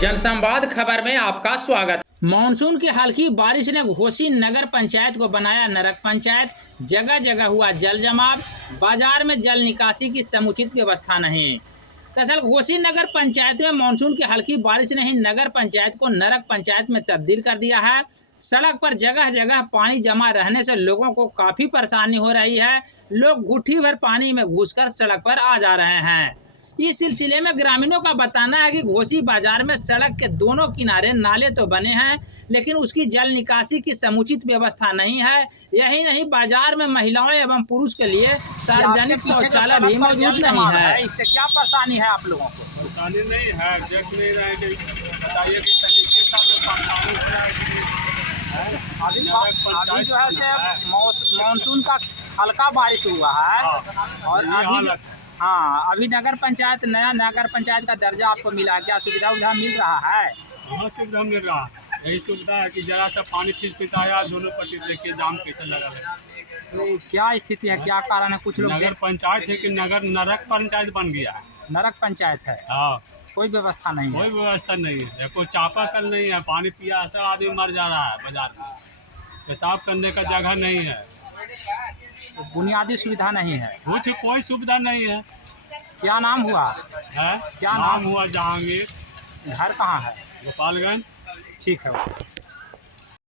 जनसंवाद खबर में आपका स्वागत। मानसून की हल्की बारिश ने घोसी नगर पंचायत को बनाया नरक पंचायत। जगह जगह हुआ जल जमाव, बाजार में जल निकासी की समुचित व्यवस्था नहीं। दरअसल घोसी नगर पंचायत में मानसून की हल्की बारिश ने ही नगर पंचायत को नरक पंचायत में तब्दील कर दिया है। सड़क पर जगह जगह पानी जमा रहने से लोगों को काफी परेशानी हो रही है। लोग घुट्टी भर पानी में घुसकर सड़क पर आ जा रहे हैं। इस सिलसिले में ग्रामीणों का बताना है कि घोसी बाजार में सड़क के दोनों किनारे नाले तो बने हैं, लेकिन उसकी जल निकासी की समुचित व्यवस्था नहीं है। यही नहीं, बाजार में महिलाओं एवं पुरुष के लिए सार्वजनिक शौचालय भी मौजूद नहीं है। इससे क्या परेशानी है आप लोगों को? परेशानी नहीं है, देख नहीं रहे कि बताइए कि तरीके अभी जो है से मानसून का हल्का बारिश हुआ है और अभी नगर पंचायत नया नगर पंचायत का दर्जा आपको मिला, क्या सुविधा मिल रहा है? हाँ, सुविधा मिल रहा है। यही सुविधा है कि जरा सा पानी फिस आया, दोनों पट्टी देखिए जाम कैसे लगा है। तो क्या स्थिति है, क्या कारण है? कुछ लोग नगर पंचायत है कि नरक पंचायत बन गया है। नरक पंचायत है। हाँ, कोई व्यवस्था नहीं है। कोई व्यवस्था नहीं है, कोई चापाकल नहीं है, पानी पिया सब आदमी मर जा रहा है। बाजार में पेशाब करने का जगह नहीं है, तो बुनियादी सुविधा नहीं है, कुछ कोई सुविधा नहीं है। क्या नाम हुआ है? क्या नाम हुआ जहांगीर। घर कहाँ है? गोपालगंज। ठीक है।